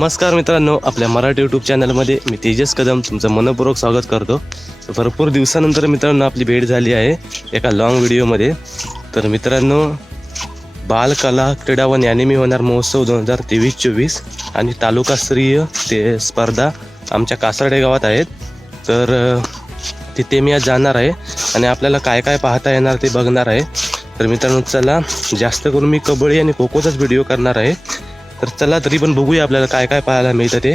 नमस्कार मित्रांनो आपल्या मराठी यूट्यूब चॅनलमध्ये मी तेजस कदम तुमचं मनपूर्वक स्वागत करतो. भरपूर दिवसानंतर मित्रांनो आपली भेट झाली आहे एका लॉंग व्हिडिओमध्ये तर मित्रांनो बालकला क्रीडा व ज्ञानेमी होणार महोत्सव दोन हजार तेवीस चोवीस आणि तालुकास्तरीय ते स्पर्धा आमच्या कासरडे गावात आहेत. तर तिथे मी आज जाणार आहे आणि आपल्याला काय काय पाहता येणार ते बघणार आहे. तर मित्रांनो चला जास्त करून मी कबड्डी आणि खो खोचाच व्हिडिओ करणार आहे. तर चला तरी पण बघूया आपल्याला काय काय पाहायला मिळतं ते.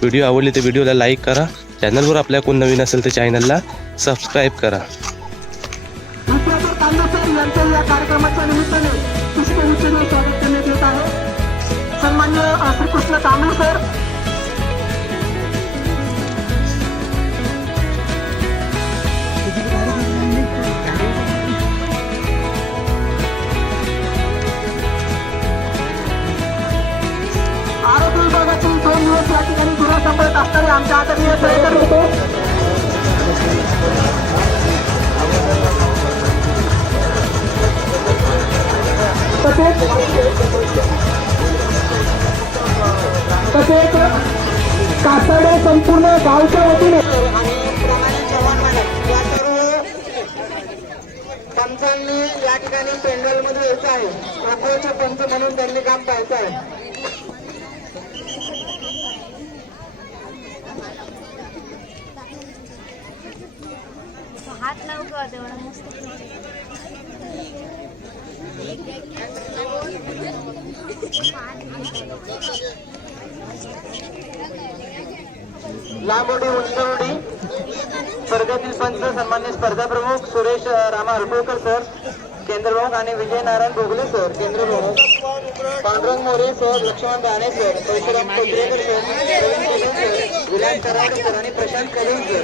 व्हिडिओ आवडले तर व्हिडिओला लाईक करा. चॅनलवर आपल्या कोण नवीन असेल तर चॅनलला सबस्क्राईब करा. या ठिकाणी दुरा संपत असणारे आमच्या आदरणीय सहकारी होतो. तसेच तसेच कासाडे संपूर्ण गावच्या वतीने या पंचांनी या ठिकाणी पेंडलमध्ये यायचं आहे. पंच म्हणून त्यांनी काम पाहायचं आहे. हात लावू ग तेवढा. मस्त लांबोडी उंचवडी. स्पर्धेतील पंच सन्मान्य स्पर्धा प्रमुख सुरेश रामा हरकुळकर सर. केंद्र आणि Vijaynarayan Bhogle sir Kendra Pandurang More sir Laxman Rane sir Parshuram Koparekar sir Vilas Karad sir आणि प्रशांत कदम सर.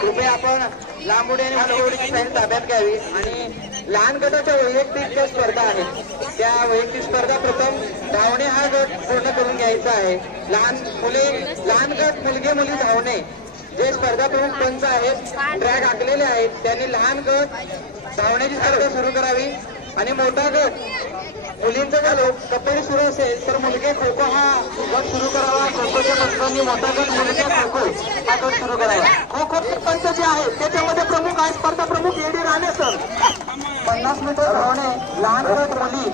कृपया आपण लांब उडी आणि उंच उडीची साईन ताब्यात घ्यावी आणि लहान गटाच्या वैयक्तिक ज्या स्पर्धा आहेत त्या वैयक्तिक स्पर्धा प्रथम धावणे हा गट पूर्ण करून घ्यायचा आहे. लहान मुले लहान गट मुलगे मुली धावणे जे स्पर्धा प्रमुख पंच आहेत ट्रॅक आखलेले आहेत त्यांनी लहान गट धावण्याची स्पर्धा सुरू करावी आणि मोठा गट मुलींचा जर कबड्डी सुरू असेल तर मुलगे खो खो हा गट सुरू करावा. खो खोच्या पंचांनी मोठा गट मुलगे खो खो हा गट सुरू करावा. खो खो पंच जे आहेत त्याच्यामध्ये प्रमुख आहे. स्पर्धा प्रमुख एडी राणे सर. पन्नास मीटर धावणे लहान गट मुली.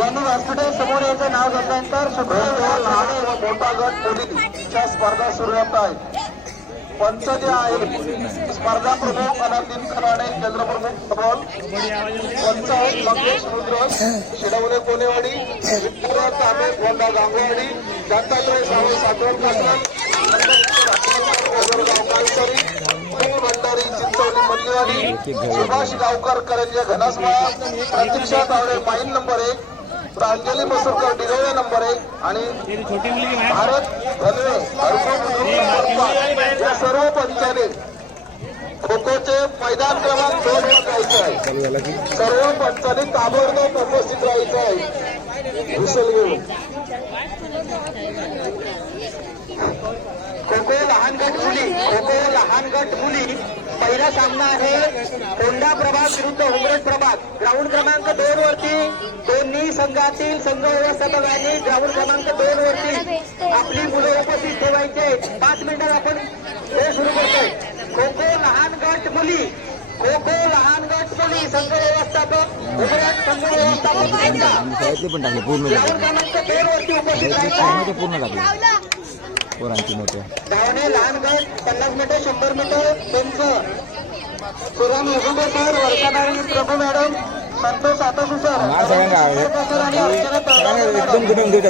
यांनी व्यासपीठा समोर याचं नाव घेतल्यानंतर शुक्रवार लहाने व मोठा गट मुलीच्या स्पर्धा सुरू होत आहेत. पंच जे आहेत स्पर्धा प्रमुख अनादिन खराडे केंद्र प्रमुख सबोल पंच आहेत मंगेश रुद्र शिडवले कोलेवाडी विठ्ठलराव कांबे गोंदा गांगवाडी दत्तात्रय सावळे सातवड गावकरी भंडारी चिंचवली मल्लीवाडी सुभाष गावकर करंजे घनसमा प्रतीक्षा तावडे माईन नंबर एक अंजली मसूरकर डिगवळे नंबर एक आणि भारत धनवे अर्जुन या सर्व पंचाने खो खोचे मैदान क्रमांक दोन वर जायचं आहे. सर्व पंचाने ताबडतोब उपस्थित राहायचं आहे. घुसल घेऊन. खो खो लहान गट मुली खो खो लहान गट मुली. पहिला सामना आहे होंडा प्रभाग विरुद्ध उमरेड प्रभाग. ग्राउंड क्रमांक दोन वरती दोन्ही संघातील संघ व्यवस्थापकांनी ग्राउंड क्रमांक दोन वरती आपली मुलं उपस्थित ठेवायचे पाच मिनिटात आपण हे सुरू करतोय. खो खो लहान गट मुली. खो खो लहान गट मुली. संघ व्यवस्थापक उमरेड संघ व्यवस्थापक. ग्राउंड क्रमांक दोन वरती उपस्थित राहायचं. पूर्ण पोरांची मोठे धावणे लहान गट पन्नास मीटर शंभर meter Suram यजुंबे sir Prabhu madam Santosh Atoshi sir हा, आणि अर्चना तळगावकर एकदम मॅडम. कुठून.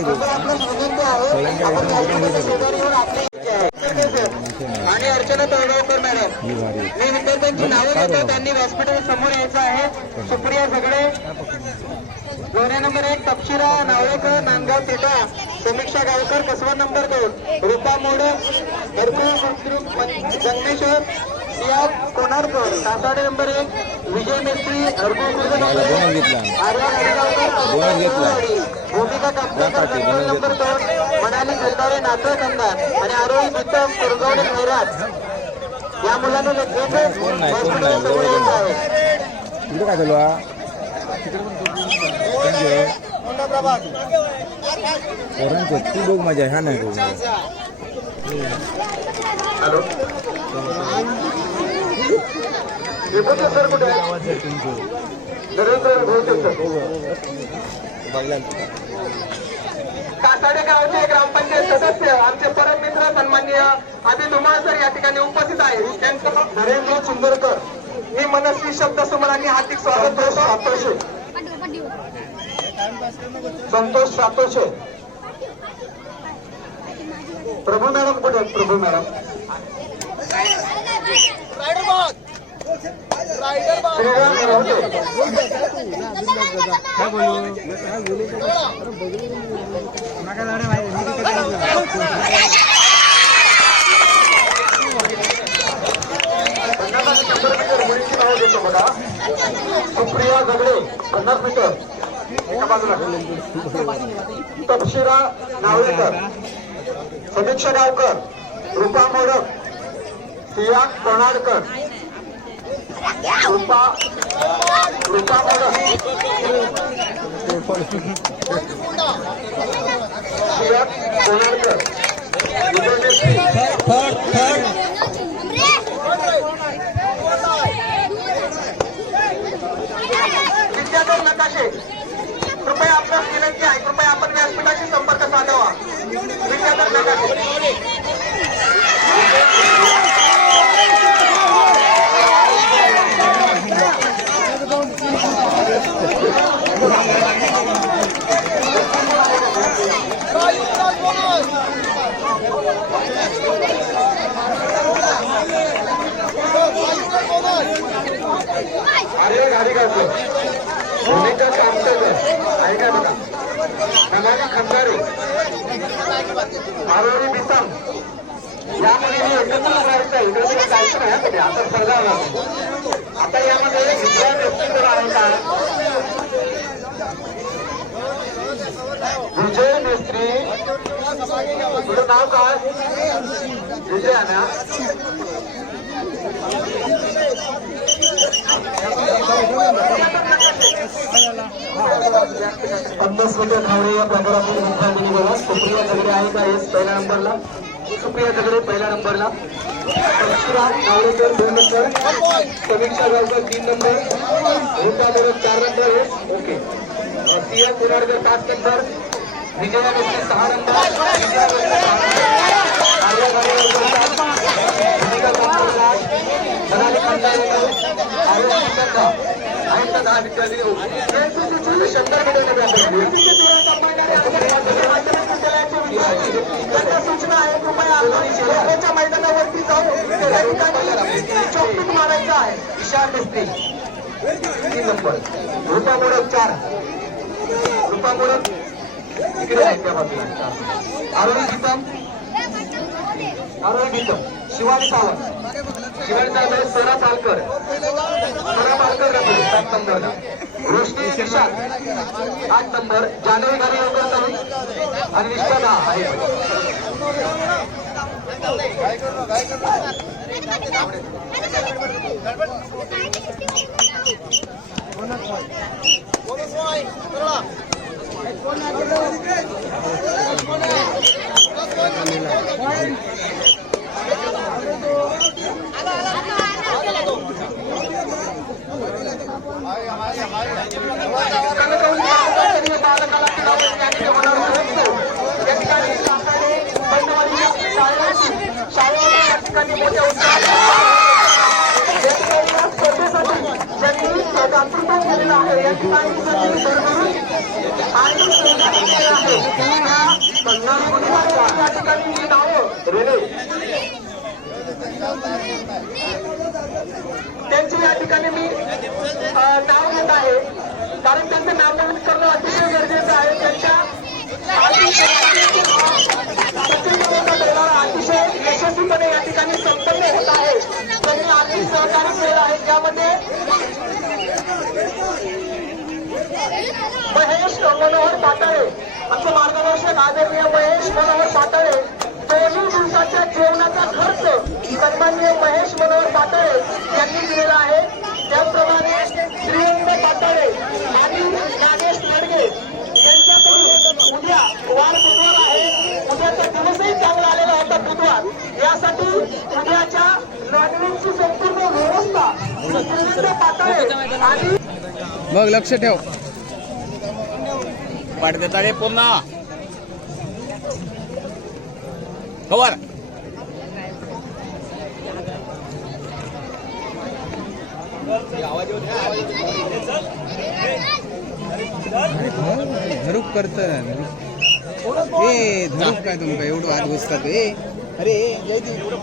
आणि अर्चना तळगावकर ही मी विद्यार्थ्यांची नावं घेतो त्यांनी व्यासपीठाच्या समोर यायचं आहे सुप्रिया झगडे गोऱ्या नंबर एक तपशिरा नावळेकर नांदगाव पेटा समीक्षा गावकर कसवा नंबर दोन. रूपा मोडक हरकुळ जगनेश्वर सियाद कोणारकर. कासाडे नंबर एक विजय मेस्त्री. भूमिका नंबर दोन. मनाली खलदारे नाचळ कंदार आणि आरोही बित्तम कुरगवडे खैरात. या मुलांना समोर आहे तिकडे काय चालू पोरांची ती बघ मजा ह्या नाही बघ हॅलो सर कुठे आहे कासाडे गावचे ग्रामपंचायत सदस्य आमचे परम मित्र सन्माननीय अभि धुमाळ सर या ठिकाणी उपस्थित आहे त्यांचं नरेंद्र सुंदरकर. मी मनस्वी शब्द सुमरांनी हार्दिक स्वागत करतो सातोशे. संतोष सातोशे. प्रभू मॅडम कुठे प्रभू मॅडम. श्रीराम रावते पन्नास शंभर मीटर मुलीची नाव देतो बघा सुप्रिया गगडे पन्नास मीटर. एका बाजूला. तपशिरा नावळेकर. समीक्षा गावकर. रुपा मोडक सिया कोणाडकर. रुपा रुपा मोडक सिया कोणाडकर. विद्याधर नकाशे. कृपया आपल्यास विनंती आहे. कृपया आपण व्यासपीठाशी संपर्क साधावा. विद्याधर नकाशे अरे गाडी काढतो भूमिका कामकर आहे का बघा नगारी खंडारे आरोडी बिसम या मुलीने एकत्र राहायचं इकडे तिकडे जायचं नाही हं कधी. आता स्पर्धा होणार. आता यामध्ये विद्या व्यक्तींवर आहे का विजय मेस्त्री. तुझं नाव काय? विजय ना पन्नास मीटर खावडे या प्रकारातील विद्यार्थी बघा. सुप्रिया दगडे आहे का येस पहिल्या नंबरला. सुप्रिया दगडे पहिल्या नंबरला. परशुराम नावडेकर दोन नंबर. समीक्षा गावकर तीन नंबर. रूपा मोरक चार नंबर. आहे ओके. सिया कुराडकर पाच नंबर. विजया व्यक्ती सहा नंबर. विजया व्यक्ती सहा नंबर. आर्या आर्या शिकंदा दहा विद्यार्थी शंभर सूचना आहे कृपया आपण मैदानावरती जाऊन त्या ठिकाणी चौकीत मारायचं आहे. विशाल मिस्त्री तीन नंबर. रुपा मोडक चार. रुपा मोडक इकडे आहे त्या बाजूला. आरोही गीतम आरोही गीतम शिवानी सावंत. शिवानी सावंत आहे सरा पालकर सरा पालकर रत्न सात नंबरला. रोशनी निशांत आठ नंबर. जानवी गाडीवकर ताई आणि निष्ठा दहा. आहे. ठिकाणी होणार महोत्सव. या ठिकाणी शासनाने बंडवाडी शाळेची शाळेमध्ये या ठिकाणी मोठ्या उत्साहात या स्पर्धेसाठी ज्यांनी दातृत्व केलेलं आहे या ठिकाणी ज्यांनी भरभरून आर्थिक सहकार्य केलेलं आहे त्या पन्नास कुटुंबांच्या या ठिकाणी ही नावं रेल्वे त्यांची या ठिकाणी मी नाव घेत आहे. कारण त्यांचं नामनोंद करणं अतिशय गरजेचं आहे. त्यांच्या अतिशय यशस्वीपणे या ठिकाणी संपन्न होत आहे. त्यांनी आर्थिक सहकार्य केलं आहे. ज्यामध्ये महेश मनोहर पाटाळे आमचे मार्गदर्शक आदरणीय महेश मनोहर पाटाळे दोन्ही दिवसाच्या जेवणाचा खर्च सन्मान्य महेश मनोहर पाताळे यांनी दिलेला आहे. त्याचप्रमाणे श्रीरंग पाटाळे आणि नागेश लाडगे यांच्याकडून उद्या वार बुधवार आहे. उद्याचा दिवसही चांगला आलेला होता बुधवार. यासाठी उद्याच्या लॉटरीची संपूर्ण व्यवस्था आणि मग लक्ष ठेव. वाटत पुन्हा. कवर धरूक करत ए धरूक काय तुमका एवढं आत घुसतात ए? अरे एवढं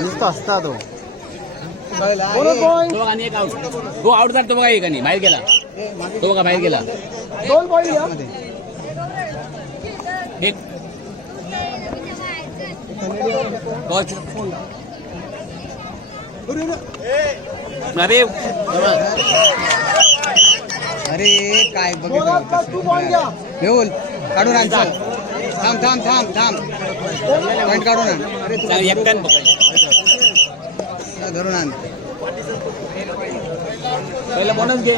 नुसतं असता तो. आणि एक आउट तो आउट झाला तो बघा एक आणि. बाहेर गेला. तो बघा बाहेर गेला. दोन पॉईंट एक. अरे अरे काय बघितलं घेऊन काढून आण चल. थांब थांब थांब थांब. पॉईंट काढून आण. अरे एकट्यानं. धरून आण. पहिला बोनस घे.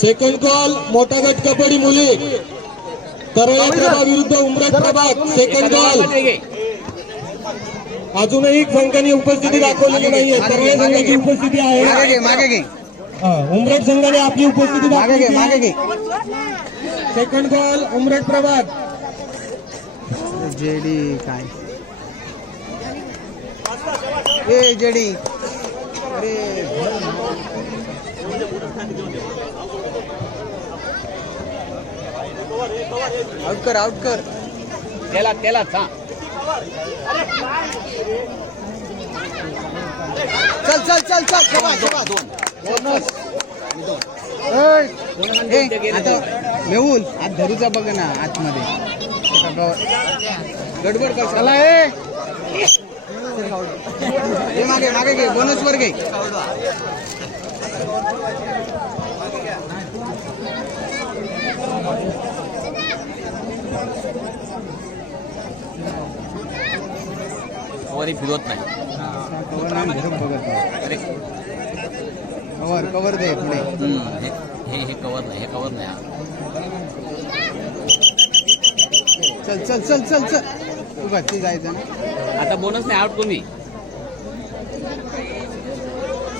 सेकंड कॉल मोठा गट कबड्डी मुली. तरळे प्रभा विरुद्ध उमरट प्रभाग सेकंड कॉल. अजूनही संघाने उपस्थिती दाखवलेली नाहीये. तरळे संघाची उपस्थिती आहे. उमरट संघाने आपली उपस्थिती दाखवली. सेकंड कॉल उमरट प्रभाग. जेडी काय? ए जेडी. अरे आउट कर आउट कर. त्याला त्याला हा चल चल चल चल. ठेवा ठेवा दोन आता मेहुल आत धरूचा बघ ना आतमध्ये. गडबड कर चला ए. हे मागे मागे घे. बोनस वर घे. वरी फिरवत नाही कवर नाही. अरे. कवर कवर दे पुढे. हे हे कवर नाही हे कवर नाही. हा. चल चल चल चल चल. तू घरची जायचं ना आता बोनस नाही आउट तुम्ही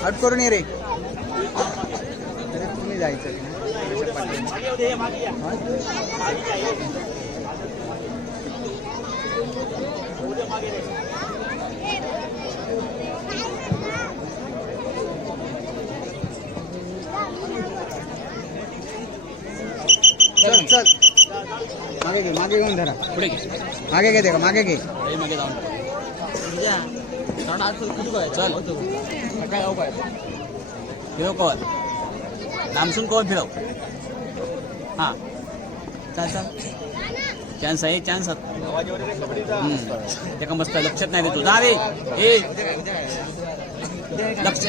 आउट करून ये रे. अरे तुम्ही जायचं पाठीमागे. चल चल मागे धरा पुढे घे. मागे घे ते का? मागे घे. हे मागे जाऊन. चल. फिरव कवर नामसून कवर फिरव. हा. चाल चाल. चान्स आहे चान्स ते का मस्त लक्षात नाही देतो. जा रे. ए. लक्ष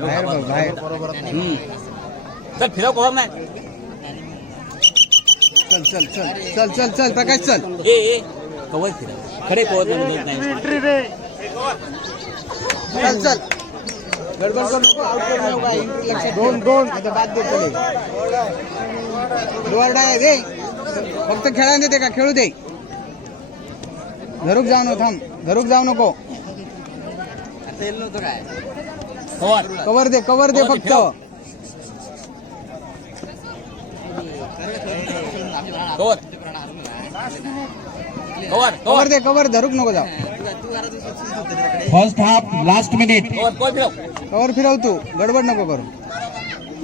बाहेर बघ बाहेर. हम्म. चल फिरव कवर नाही. चल चल चल चल चल चल प्रकाश चल. ए कवर फिरव खडे कवर नाही चल चल. गडबड करू नको आउट करू नको लक्षात दोन दोन. आता बाद दे चले डोअर डाय दे फक्त खेळा देते का? खेळू दे. धरूक जाऊ नको थांब. धरूक जाऊ नको. कवर कवर दे कवर दे फक्त. कवर कवर कवर दे कवर धरूक नको जाऊ. First half last minute cover फिरव. तू. गडबड नको करू.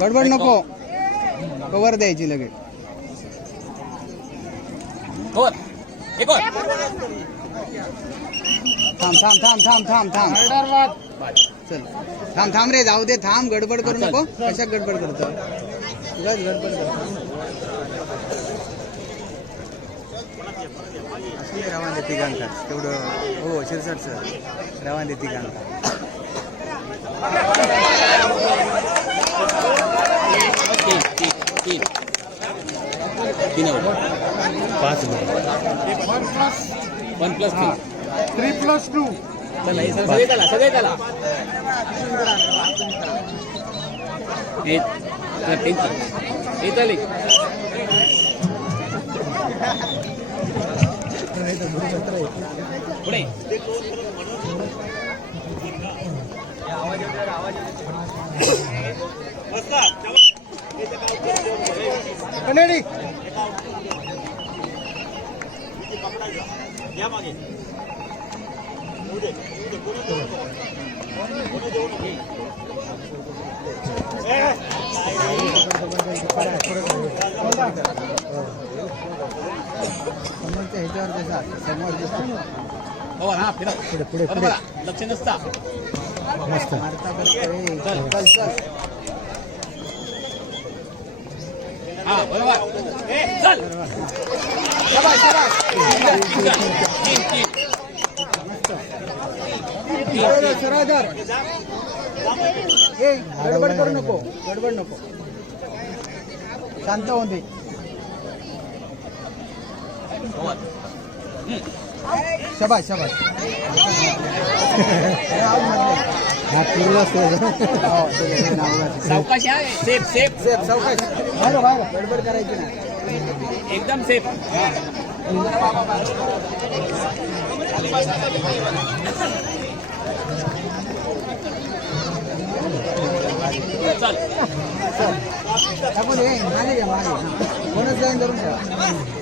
गडबड नको. कवर द्यायची लगेच. कवर एक कवर थांब थांब थांब थांब थांब थांब. चल. थांब थांब रे जाऊ दे थांब. गडबड करू नको. कशा गडबड करतो गडबड करतो असं रवा दे तिघांकाच तेवढं हो शिरसट सर रवा दे तिघांका तीन तीन तीन तीन आउट पाच one plus three three plus two चला हे सगळे चला सगळे हे चला. हे चालेल. पुढे कन्नडी समोरच्या ह्याच्यावर कसा समोर दिसतो हो हा फिरा पुढे पुढे पुढे. लक्ष नसता मस्त. चल चल चल हा बरोबर ए, चल तीन तीन ए गडबड करू नको गडबड नको. शांत होऊन दे. शाबास शाबास. हा पूर्ण सावकाश आहे सेफ सेफ सेफ चौकश गडबड करायची नाही. एकदम सेफ चल. दे मागे घ्या मागे. हा. कोणच जाईन धरून ठेवा. धरा आता practice करा घरी ते. सावकाश धरून घ्या,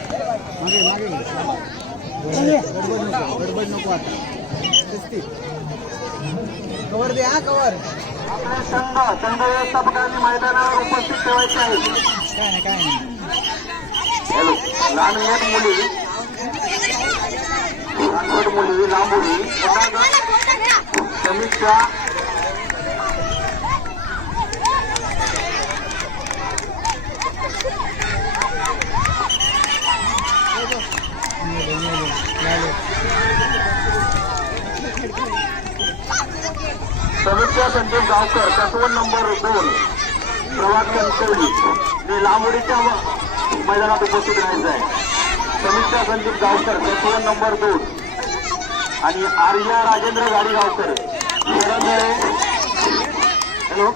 गडबड नको गडबड नको आता. कवर दे हा कवर आपले संघ संघ व्यवस्थापकांनी मैदानावर उपस्थित ठेवायचे आहे काय नाही काय नाही हॅलो लहान मुलं मुली लहान मुली लांब मुली समीक्षा सदस्य संदीप गावकर कसवण नंबर दोन प्रवास कणकवली लांबडीच्या मैदानात उपस्थित राहायचं आहे समीक्षा संदीप गावकर कसवण नंबर दोन आणि आर्या राजेंद्र गाडी गावकर हॅलो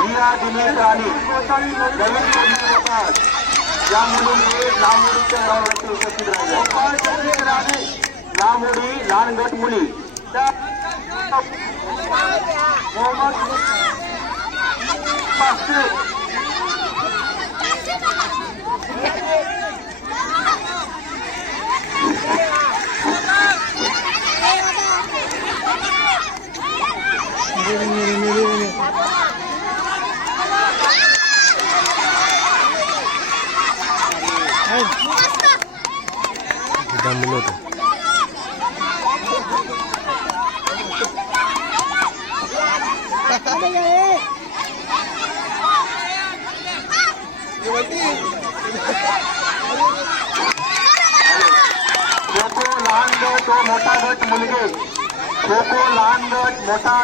जिया दिनेश राणे नवीन प्रकाश या मुलींनी लांबोडीच्या गावावरती उपस्थित राहिले. लांबोडी लहान गट मुली. त्या- मोहम्मद पाचशे दमलो होतो खो खो लहान गट व मोठा गट मुलगे. खो खो लहान गट मोठा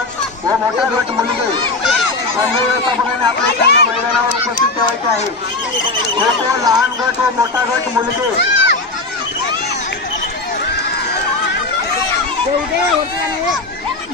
व मोठा गट मुलगे. संघ व्यवस्थापनाने संघ मैदानावर उपस्थित ठेवायचे आहे. खो खो लहान गट व मोठा गट मुलगे. जर्नलिस्ट मोठा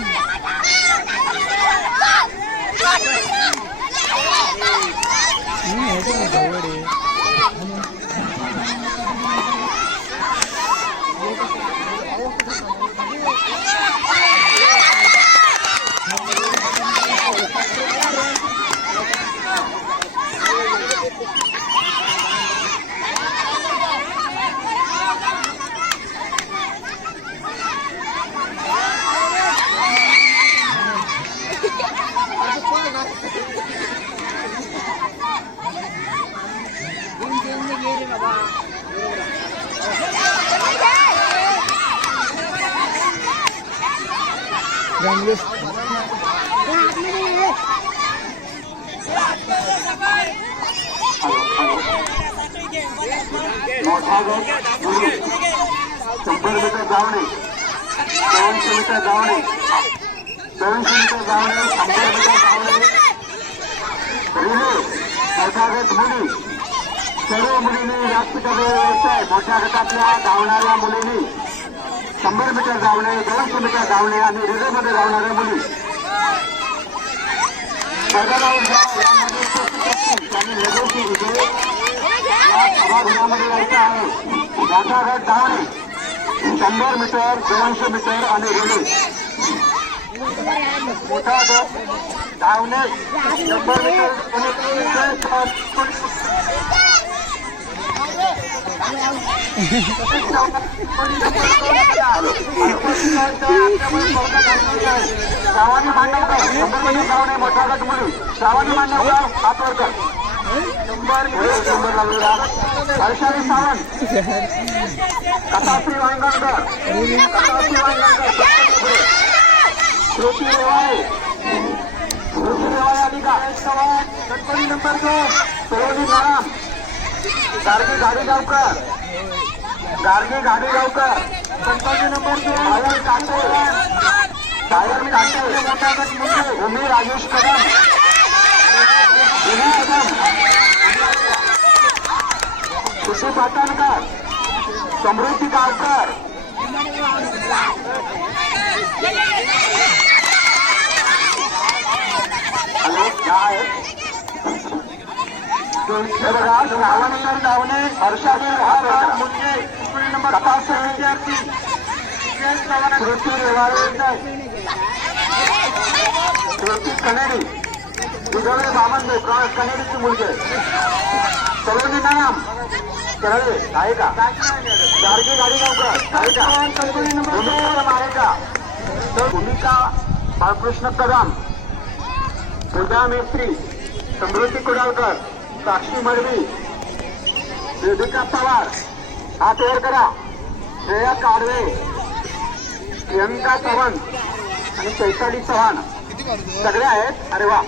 शंभर मीटर धावणे दोनशे मीटर धावणे दोनशे मीटर धावणे शंभर मीटर धावणे रिले मोठा गट मुली सर्व मुलींनी राष्ट्रपती व्यवसाय मोठ्या गटातल्या धावणाऱ्या मुलींनी शंभर मीटर धावणे दोनशे मीटर धावणे आणि रिलेमध्ये धावणाऱ्या मुली. मैदानावर सभागृहामध्ये आहे. गाठा धावणे शंभर मीटर दोनशे मीटर आणि रिले मोठा धावणे शंभर मीटर नंबर दोन. सरोजी नाराम गाडी गावकर गाडगे गाडी गावकर गणपती नंबर दोन काटे. सायर काटे. मोठा भूमी राजेश कदम. भूमी कदम. सुशी पाटणकर. समृद्धी गावकर. हॅलो आहे? हे धावणे हा मुंजे नंबर तपास विद्यार्थी कृती रेवाळे श्रुती कनेडी दुधवळे बामंदे कनेडीची मुलगी आहे. सलोनी नाम केरळे आहे का गाडगे गाडी गावकर आहे का आहे का तर भूमिका बाळकृष्ण कदम पूजा मेस्त्री समृद्धी कुडालकर साक्षी मडवी वेदिका पवार हात वर करा. श्रेया काढवे प्रियंका चव्हाण आणि चैताली चव्हाण. सगळे आहेत? अरे वा.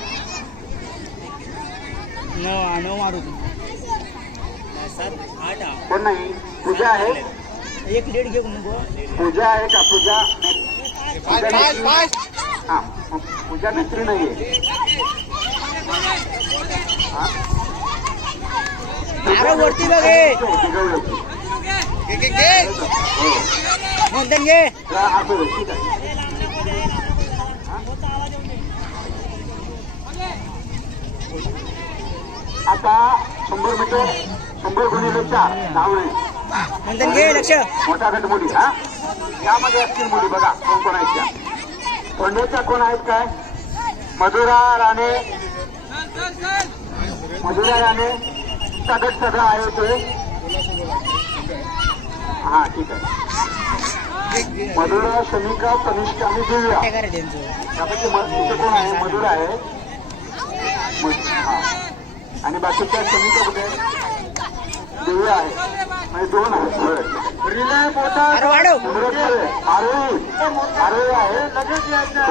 कोण नाही? पूजा आहे? एक लेट घे पूजा आहे का? पूजा? हा पूजा मिस्त्री नाहीये. हा? अरे वरती बघ हा, असू दे, ठीक आहे आता शंभर मीटर शंभर गुणिले चार धावणे नंतर घे लक्ष. मोठा गट मुली हा? यामध्ये असतील मुली बघा कोण कोण आहेत त्या? कोंड्याच्या कोण आहेत काय? मधुरा राणे. मधुरा राणे. गट सगळा आहे ते. हा ठीक आहे मधुरा शमिका तनिष्का आणि दिव्या त्यापैकी कोण आहे मधुरा आहे हा. आणि बाकीच्या समिती कुठे? दिव्या आहे म्हणजे दोन आहेत रिले मोठा उमरटमध्ये आरोही आरोही आहे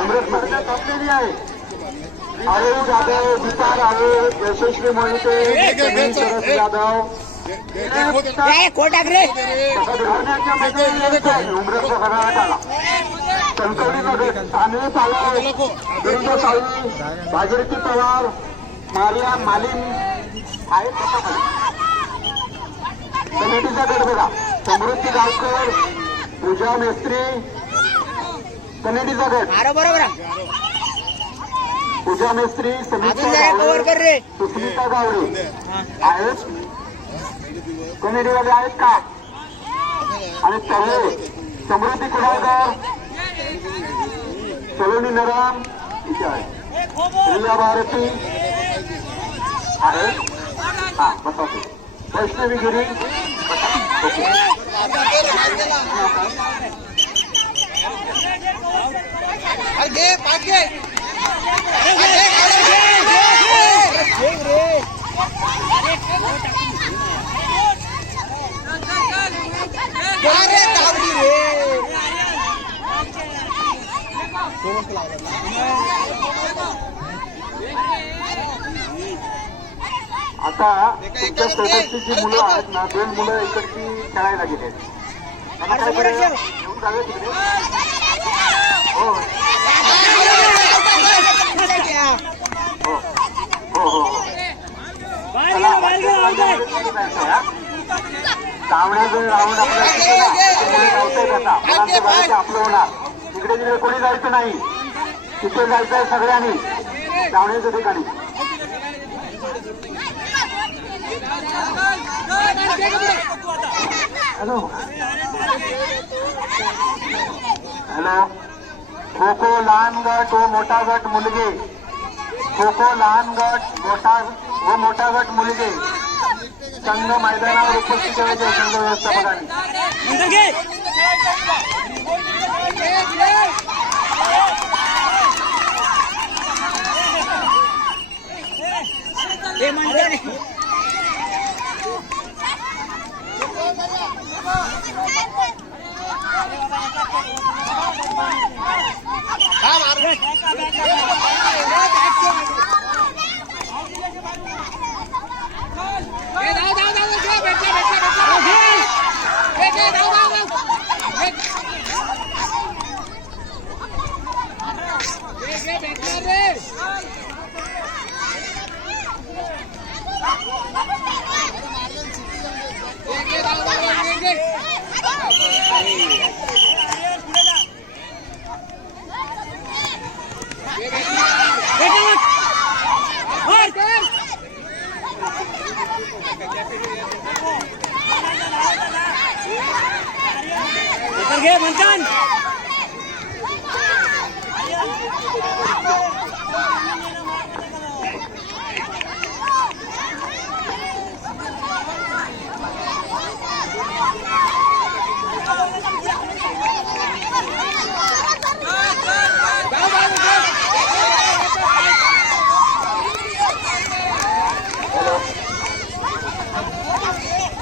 उमरटमध्ये संपलेली आहे आरोही जाधव दीपा रावे यशस्वी मोहिते शरद यादव भागीरथी पवार मारिया मालिन आहेत. कमिटीचा गट बघा समृद्धी गावकर पूजा मेस्त्री कमिटीचा गट बरोबर. पूजा मेस्त्री कव्हर गावडे सुस्मिता गावडे. आहेत उमेदवारी आहेत का? आणि तरुण समृद्धी कुडाळकर सलोनी नराम रिया भारती आहे? हा बसा वैष्णवी गिरी. ओके आता तुमच्या सदस्याची जी मुलं आहेत ना दोन मुलं इकडची खेळायला गेले त्यांना काय बरं येऊन जावे तिकडे हो हो हो हो चला चला, धावण्याचं राऊंड आपल्याला आपलं होणार. तिकडे तिकडे कोणी जायचं नाही. तिथे जायचंय सगळ्यांनी. धावण्याच्या ठिकाणी. हॅलो. हॅलो. खो खो लहान गट व मोठा गट मुलगे. खो खो लहान गट मोठा व मोठा गट मुलगे. संघ मैदानावर उपस्थित ठेवायचे संघ व्यवस्थापकांनी.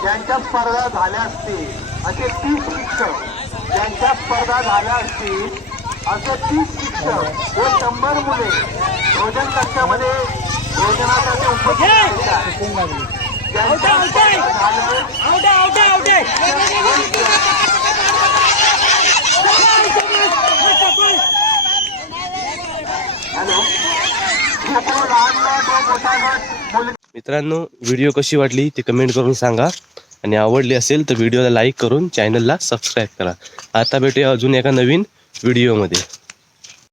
ज्यांच्या स्पर्धा झाल्या असतील असे तीस शिक्षक ज्यांच्या स्पर्धा झाल्या असतील असे तीस शिक्षक व शंभर मुले भोजन कक्षामध्ये भोजनासाठी उपस्थित मित्रांनो व्हिडिओ कशी वाटली ती कमेंट करून सांगा. आणि आवडली असेल तर व्हिडिओला लाईक करून चॅनलला सबस्क्राईब करा. आता भेटूया अजून एका नवीन व्हिडिओमध्ये.